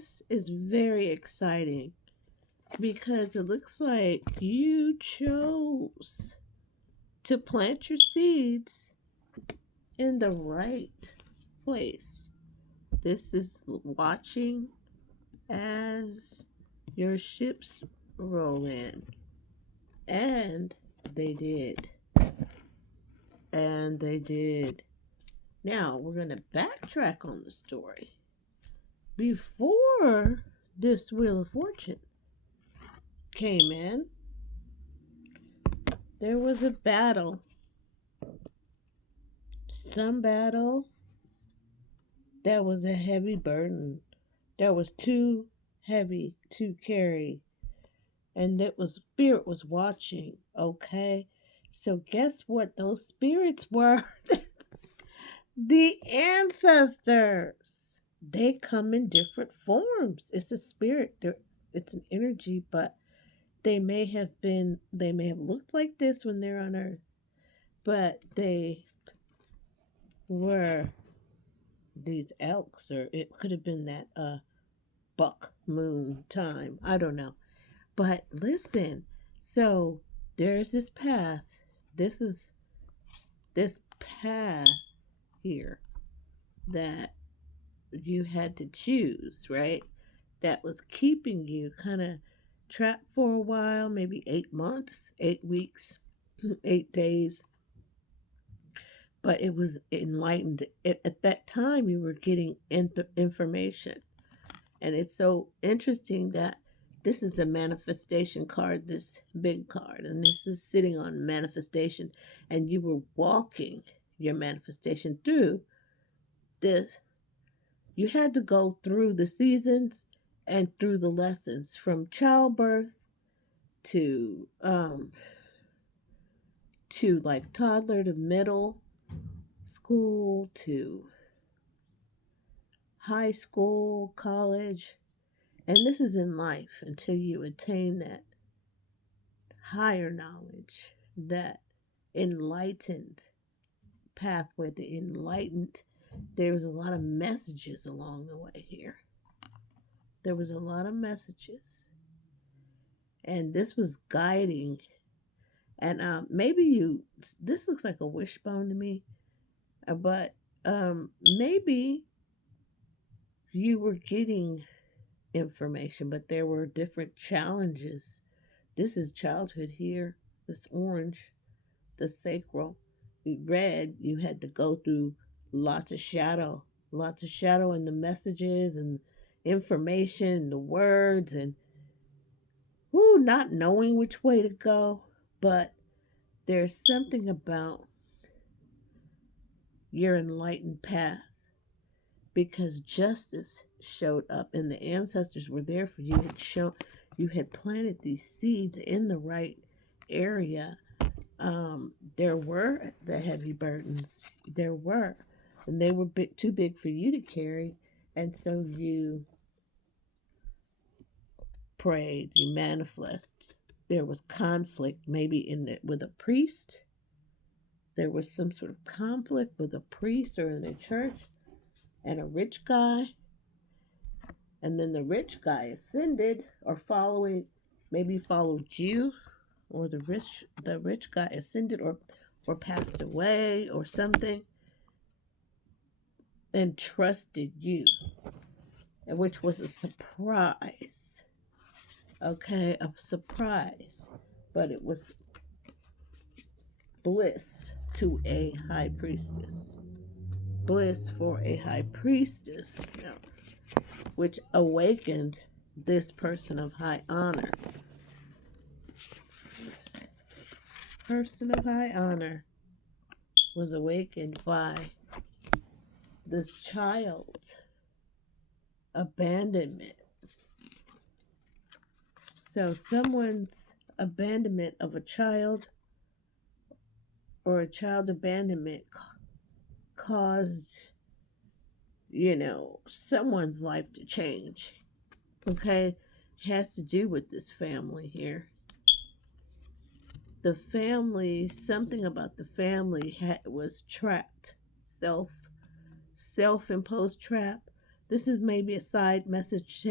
this is very exciting because it looks like you chose to plant your seeds in the right place. This is watching as your ships roll in. And they did. And they did. Now we're going to backtrack on the story. Before this Wheel of Fortune came in, there was a battle. Some battle that was a heavy burden. That was too heavy to carry. And it was spirit was watching. Okay. So guess what those spirits were? The ancestors. They come in different forms. It's a spirit. It's an energy, but they may have looked like this when they're on earth, but they were these elks, or it could have been that buck moon time. I don't know. But listen, so there's this path. This is this path here that you had to choose, right? That was keeping you kind of trapped for a while, maybe 8 months, 8 weeks, 8 days. But it was enlightened. At that time, you were getting information. And it's so interesting that this is the manifestation card, this big card. And this is sitting on manifestation. And you were walking your manifestation through this. You had to go through the seasons and through the lessons from childbirth to like toddler to middle school to high school, college. And this is in life until you attain that higher knowledge, that enlightened pathway, the enlightened. There was a lot of messages along the way here. There was a lot of messages. And this was guiding. And this looks like a wishbone to me, but maybe you were getting information, but there were different challenges. This is childhood here. This orange, the sacral. Red, you had to go through lots of shadow in the messages and information and the words and not knowing which way to go. But there's something about your enlightened path, because justice showed up and the ancestors were there for you. You had planted these seeds in the right area. There were the heavy burdens. There were. And they were too big for you to carry. And so you prayed, you manifest. There was conflict maybe with a priest. There was some sort of conflict with a priest or in a church and a rich guy. And then the rich guy ascended or followed you, or the rich guy ascended or passed away or something and trusted you, which was a surprise. Okay, a surprise, but it was bliss to a high priestess. Bliss for a high priestess, which awakened this person of high honor. This person of high honor was awakened by this child's abandonment. So someone's abandonment of a child or a child abandonment caused, someone's life to change. Okay? It has to do with this family here. The family, something about the family was trapped. Self-imposed trap. This is maybe a side message.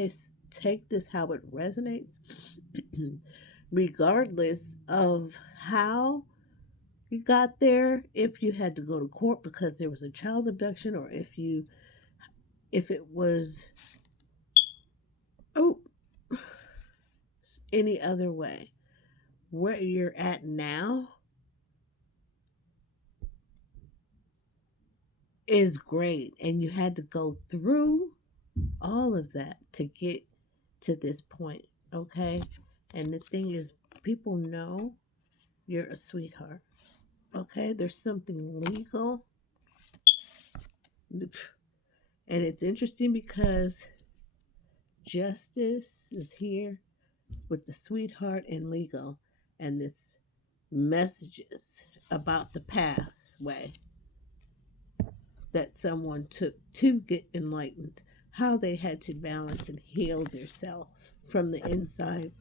Take this how it resonates. Regardless of how you got there, if you had to go to court because there was a child abduction, or if it was oh any other way, where you're at now is great, and you had to go through all of that to get to this point, okay? And the thing is, people know you're a sweetheart, okay? There's something legal, and it's interesting because justice is here with the sweetheart and legal, and this messages about the pathway that someone took to get enlightened, how they had to balance and heal themselves from the inside,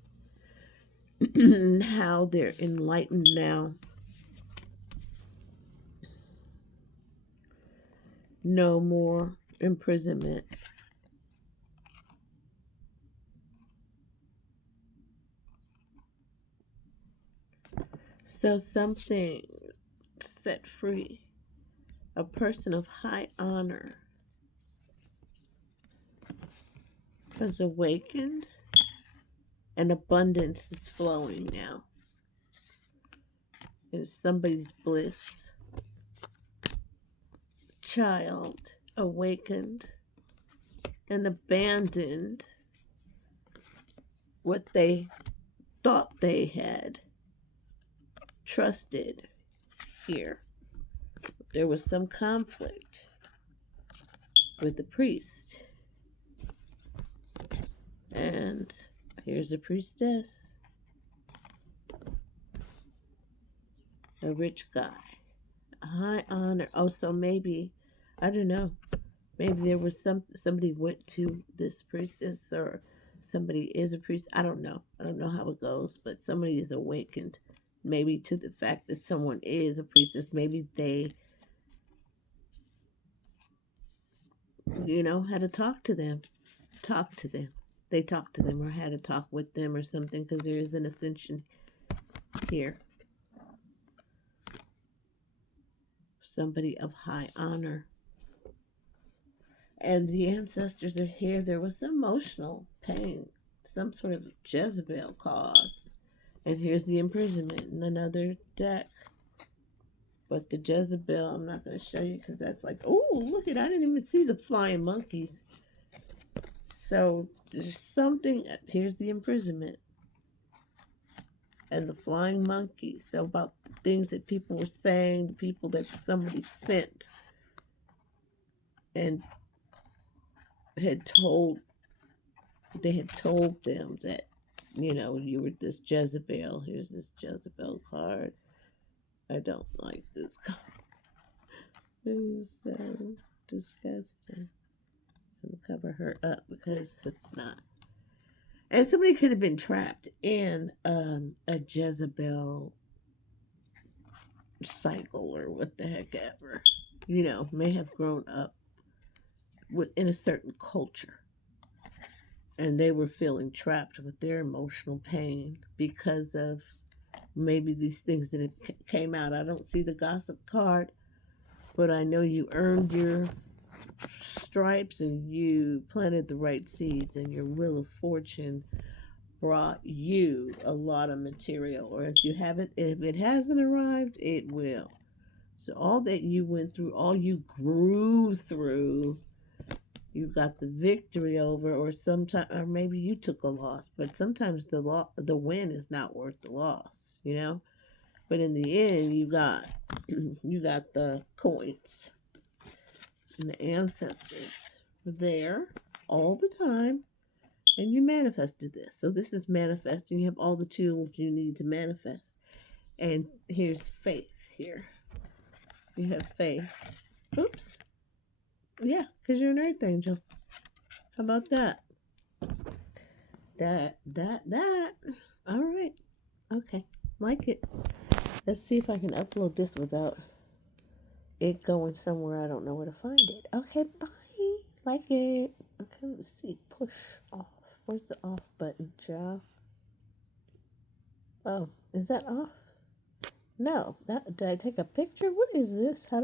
how they're enlightened now. No more imprisonment. So something set free, a person of high honor has awakened, and abundance is flowing now. It's somebody's bliss. Child awakened and abandoned what they thought they had trusted here. There was some conflict with the priest. And here's a priestess. A rich guy. A high honor. Oh, so maybe, I don't know. Maybe there was somebody went to this priestess, or somebody is a priest. I don't know. I don't know how it goes, but somebody is awakened. Maybe to the fact that someone is a priestess. Maybe they, had to talk to them. They talked to them, or had to talk with them or something, because there is an ascension here. Somebody of high honor. And the ancestors are here. There was emotional pain, some sort of Jezebel caused. And here's the imprisonment in another deck. But the Jezebel, I'm not going to show you because that's like, oh, look at, I didn't even see the flying monkeys. So there's something, here's the imprisonment and the flying monkeys. So about the things that people were saying, the people that somebody sent and they had told them that, you were this Jezebel. Here's this Jezebel card. I don't like this card. It's so disgusting. So I'm gonna cover her up because it's not. And somebody could have been trapped in a Jezebel cycle, or what the heck ever. May have grown up in a certain culture, and they were feeling trapped with their emotional pain because of maybe these things that came out. I don't see the gossip card, but I know you earned your stripes and you planted the right seeds, and your wheel of fortune brought you a lot of material. Or if it hasn't arrived, it will. So all that you went through, all you grew through, you got the victory over, or maybe you took a loss. But sometimes the win is not worth the loss, But in the end, you got the coins, and the ancestors were there all the time, and you manifested this. So this is manifesting. You have all the tools you need to manifest. And here's faith here. You have faith. Oops. Yeah, because you're an earth angel. How about that? That. All right. Okay. Like it. Let's see if I can upload this without it going somewhere I don't know where to find it. Okay, bye. Like it. Okay, let's see. Push off. Where's the off button, child? Oh, is that off? No. Did I take a picture? What is this? How